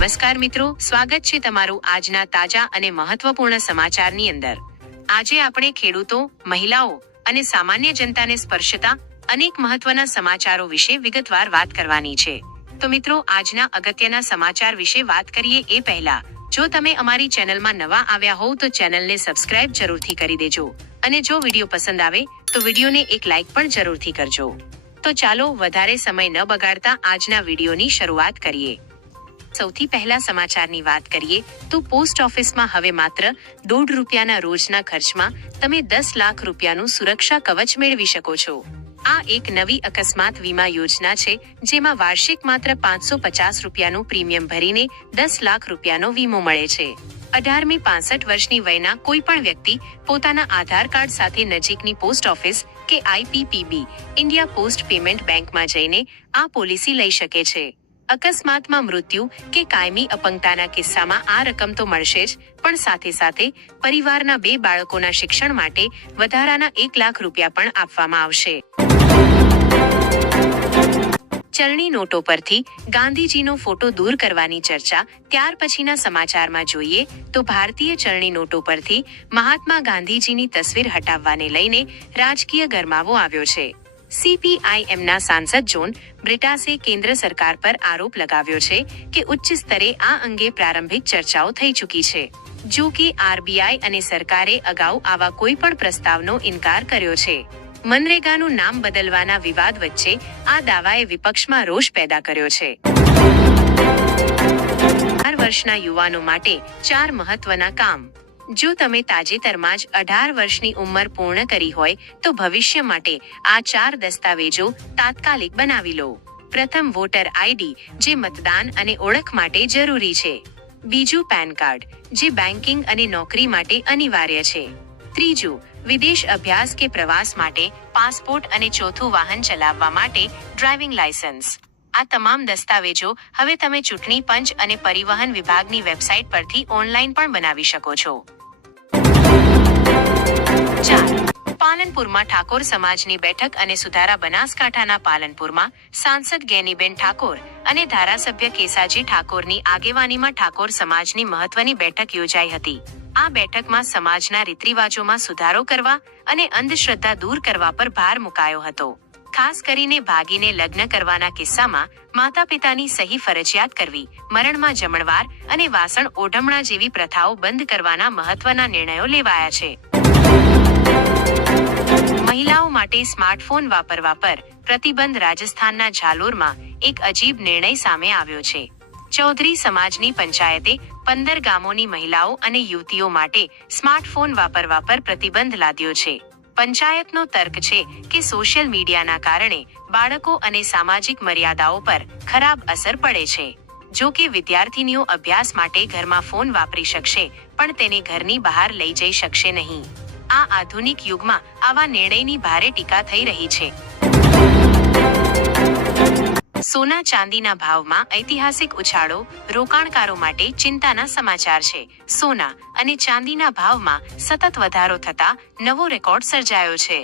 નમસ્કાર મિત્રો, સ્વાગત છે તમારું આજના તાજા અને મહત્વપૂર્ણ સમાચારની અંદર। આજે આપણે ખેડૂતો, મહિલાઓ અને સામાન્ય જનતાને સ્પર્શતા અનેક મહત્વના સમાચારો વિશે વિગતવાર વાત કરવાની છે। તો મિત્રો, આજના અગત્યના સમાચાર વિશે વાત કરીએ એ પહેલા જો તમે અમારી ચેનલમાં નવા આવ્યા હોવ તો ચેનલને સબસ્ક્રાઇબ જરૂરથી કરી દેજો અને જો વિડીયો પસંદ આવે તો વિડીયોને એક લાઇક પણ જરૂરથી કરજો। તો ચાલો વધારે સમય ન બગાડતા આજના વિડીયોની શરૂઆત કરીએ। સૌથી પહેલા સમાચારની વાત કરીએ તો પોસ્ટ ઓફિસમાં હવે માત્ર ₹1.5 રોજના ખર્ચમાં તમે 10 લાખ રૂપિયાનું સુરક્ષા કવચ મેળવી શકો છો। આ એક નવી અકસ્માત વીમા યોજના છે જેમાં વાર્ષિક માત્ર ₹550 પ્રીમિયમ ભરીને 10 લાખ રૂપિયાનો વીમો મળે છે। 18મી 65 વર્ષની વયના કોઈ પણ વ્યક્તિ પોતાના આધાર કાર્ડ સાથે નજીકની પોસ્ટ ઓફિસ કે IPPB ઇન્ડિયા પોસ્ટ પેમેન્ટ બેંકમાં જઈને આ પોલિસી લઈ શકે છે। અકસ્માતમાં મૃત્યુ કે કાયમી અપંગતાના કિસ્સામાં આ રકમ તો મળશે જ, પણ સાથે સાથે પરિવારના 2 બાળકોના શિક્ષણ માટે વધારાના 1 લાખ રૂપિયા પણ આપવામાં આવશે। ચલણી નોટો પરથી ગાંધીજીનો ફોટો દૂર કરવાની ચર્ચા। ત્યાર પછીના સમાચારમાં જોઈએ તો ભારતીય ચલણી નોટો પરથી મહાત્મા ગાંધીજીની તસવીર હટાવવાને લઈને રાજકીય ગરમાવો આવ્યો છે। CPIMના સાંસદ જોન બ્રિટાસે કેન્દ્ર સરકાર પર આરોપ લગાવ્યો છે કે ઉચ્ચ સ્તરે આ અંગે પ્રારંભિક ચર્ચાઓ થઈ ચૂકી છે। જો કે RBI અને સરકારે અગાઉ આવા કોઈ પણ પ્રસ્તાવનો ઇનકાર કર્યો છે। મનરેગાનું નામ બદલવાના વિવાદ વચ્ચે આ દાવાએ વિપક્ષમાં રોષ પેદા કર્યો છે। 18 વર્ષના યુવાનો માટે 4 મહત્વના કામ। જો તમે તાજેતરમાં જ 18 વર્ષની ઉંમર પૂર્ણ કરી હોય તો ભવિષ્ય માટે આ 4 દસ્તાવેજો તાત્કાલિક બનાવી લો। પ્રથમ, વોટર ID, જે મતદાન અને ઓળખ માટે જરૂરી છે। બીજું, પેન કાર્ડ, જે બેન્કિંગ અને નોકરી માટે અનિવાર્ય છે। ત્રીજું, વિદેશ અભ્યાસ કે પ્રવાસ માટે પાસપોર્ટ અને ચોથું, વાહન ચલાવવા માટે ડ્રાઇવિંગ લાયસન્સ। આ તમામ દસ્તાવેજો હવે તમે ચૂંટણી પંચ અને પરિવહન વિભાગની વેબસાઇટ પરથી ઓનલાઈન પણ બનાવી શકો છો। 4. પાલનપુરમાં ઠાકોર સમાજની બેઠક અને સુધારા। બનાસકાંઠાના પાલનપુરમાં સાંસદ ગેનીબેન ઠાકોર અને ધારાસભ્ય કેસાજી ઠાકોરની આગેવાનીમાં ઠાકોર સમાજની મહત્વની બેઠક યોજાઈ હતી। આ બેઠકમાં સમાજના રીતરિવાજોમાં સુધારો કરવા અને અંધશ્રદ્ધા દૂર કરવા પર ભાર મુકાયો હતો। ખાસ કરીને ભાગીને લગ્ન કરવાના કિસ્સામાં માતા પિતાની સહી ફરજિયાત કરવી, મરણમાં જમણવાર અને વાસણ ઓઢમણા જેવી પ્રથાઓ બંધ કરવાના મહત્વના નિર્ણયો લેવાયા છે। મહિલાઓ માટે સ્માર્ટફોન વાપરવા પર પ્રતિબંધ। રાજસ્થાનના ઝાલોરમાં એક અજીબ નિર્ણય સામે આવ્યો છે। ચૌધરી સમાજની પંચાયતે 15 ગામોની મહિલાઓ અને યુવતીઓ માટે સ્માર્ટફોન વાપરવા પર પ્રતિબંધ લાદ્યો છે। પંચાયતનો તર્ક છે કે સોશિયલ મીડિયાના કારણે બાળકો અને સામાજિક મર્યાદાઓ પર ખરાબ અસર પડે છે। જો કે વિદ્યાર્થીનીઓ અભ્યાસ માટે ઘરમાં ફોન વાપરી શકશે, પણ તેને ઘરની બહાર લઈ જઈ શકશે નહીં। આ આધુનિક યુગમાં આવા નિર્ણયની ભારે ટીકા થઈ રહી છે। સોના ચાંદીના ભાવમાં ઐતિહાસિક ઉછાળો। રોકાણકારો માટે ચિંતાના સમાચાર છે। સોના અને ચાંદીના ભાવમાં સતત વધારો થતા નવો રેકોર્ડ સર્જાયો છે।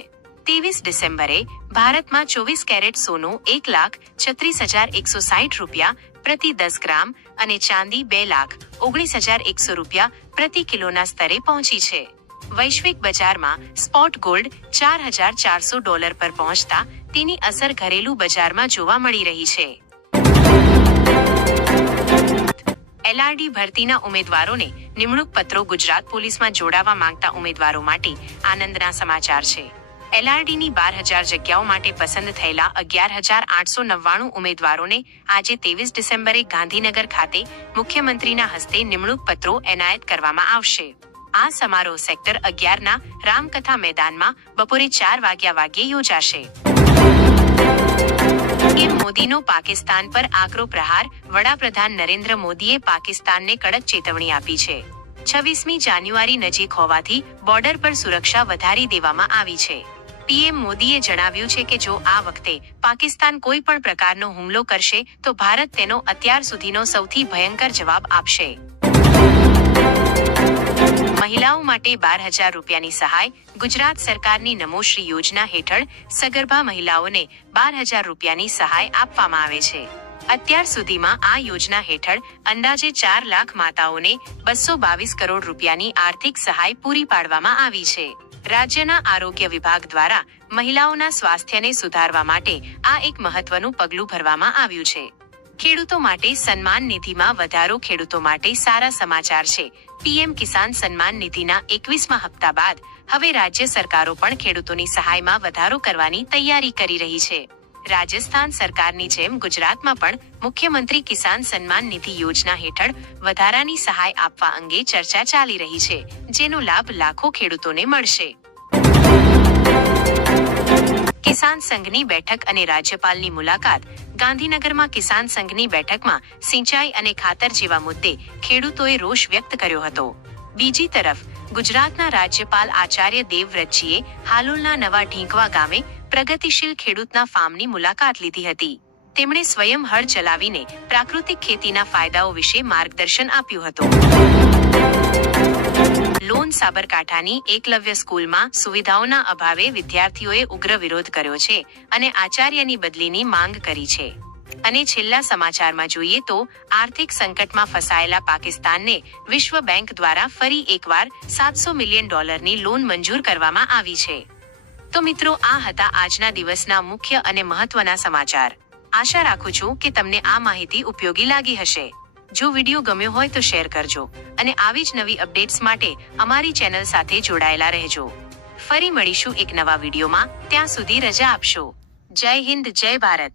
23 ડિસેમ્બરે ભારતમાં 24 કેરેટ સોનું 1,36,160 રૂપિયા પ્રતિ 10 ગ્રામ અને ચાંદી 2,19,100 રૂપિયા પ્રતિ કિલોના સ્તરે પહોંચી છે। વૈશ્વિક બજારમાં સ્પોટ ગોલ્ડ $4,400 પર પહોંચતા તેની અસર ઘરેલું બજારમાં જોવા મળી રહી છે। LRD ભરતીના ઉમેદવારોને નિમણૂક પત્રો। ગુજરાત પોલીસમાં જોડાવા માંગતા ઉમેદવારો માટે આનંદના સમાચાર છે। LRDની 12,000 જગ્યાઓ માટે પસંદ થયેલા 11,899 ઉમેદવારોને આજે 23 ડિસેમ્બરે ગાંધીનગર ખાતે મુખ્યમંત્રીના હસ્તે નિમણૂક પત્રો એનાયત કરવામાં આવશે। આ સમારોહ સેક્ટર 11ના રામકથા મેદાનમાં બપોરે 4 વાગ્યે યોજાશે। પીએમ મોદીનો પાકિસ્તાન પર આકરો પ્રહાર। વડાપ્રધાન નરેન્દ્ર મોદીએ પાકિસ્તાનને કડક ચેતવણી આપી છે। 26મી જાન્યુઆરી નજીક હોવાથી બોર્ડર પર સુરક્ષા વધારી દેવામાં આવી છે। પીએમ મોદીએ જણાવ્યું છે કે જો આ વખતે પાકિસ્તાન કોઈ પણ પ્રકારનો હુમલો કરશે તો ભારત તેનો અત્યાર સુધીનો સૌથી ભયંકર જવાબ આપશે। મહિલાઓ માટે 12,000 રૂપિયાની સહાય। ગુજરાત સરકારની નમોશ્રી યોજના હેઠળ સગર્ભા મહિલાઓને 12,000 રૂપિયાની સહાય આપવામાં આવે છે। અત્યાર સુધીમાં આ યોજના હેઠળ અંદાજે 4 લાખ માતાઓને 222 કરોડ રૂપિયાની આર્થિક સહાય પૂરી પાડવામાં આવી છે. રાજ્યના આરોગ્ય વિભાગ દ્વારા મહિલાઓના સ્વાસ્થ્યને સુધારવા માટે આ એક મહત્વનું પગલું ભરવામાં આવ્યું છે. ખેડૂતો માટે સન્માન નિધિમાં વધારો. ખેડૂતો માટે સારા સમાચાર છે. પીએમ કિસાન સન્માન નિધિના 21મા હપ્તા બાદ હવે રાજ્ય સરકારો પણ ખેડૂતોની સહાયમાં વધારો કરવાની તૈયારી કરી રહી છે. રાજસ્થાન સરકારની જેમ ગુજરાતમાં પણ મુખ્યમંત્રી કિસાન સન્માન નિધિ યોજના હેઠળ વધારાની સહાય આપવા અંગે ચર્ચા ચાલી રહી છે, જેનો લાભ લાખો ખેડૂતોને મળશે. કિસાન સંઘની બેઠક અને રાજ્યપાલની મુલાકાત. ગાંધીનગરમાં કિસાન સંઘની બેઠકમાં સિંચાઈ અને ખાતર જેવા મુદ્દે ખેડૂતોએ રોષ વ્યક્ત કર્યો હતો. બીજી તરફ ગુજરાતના રાજ્યપાલ આચાર્ય દેવવ્રતજીએ હાલોલના નવા ઢીંકવા ગામે પ્રગતિશીલ ખેડૂતના ફાર્મની મુલાકાત લીધી હતી. તેમણે સ્વયં હળ ચલાવીને પ્રાકૃતિક ખેતીના ફાયદાઓ વિશે માર્ગદર્શન આપ્યું હતું. લોન. સાબરકાંઠાની એકલવ્ય સ્કૂલમાં સુવિધાઓના અભાવે વિદ્યાર્થીઓએ ઉગ્ર વિરોધ કર્યો છે અને આચાર્યની બદલીની માંગ કરી છે. અને છેલ્લા સમાચારમાં જોઈએ તો આર્થિક સંકટમાં ફસાયેલા પાકિસ્તાનને વિશ્વ બેંક દ્વારા ફરી એકવાર $700 મિલિયન લોન મંજૂર કરવામાં આવી છે. તો મિત્રો, આ હતા આજના દિવસના મુખ્ય અને મહત્વના સમાચાર. આશા રાખું છું કે તમને આ માહિતી ઉપયોગી લાગી હશે. જો વિડીયો ગમ્યો હોય તો શેર કરજો અને આવી જ નવી અપડેટ્સ માટે અમારી ચેનલ સાથે જોડાયેલા રહેજો. ફરી મળીશું એક નવા વિડીયોમાં. ત્યાં સુધી રજા આપશો. જય હિન્દ, જય ભારત.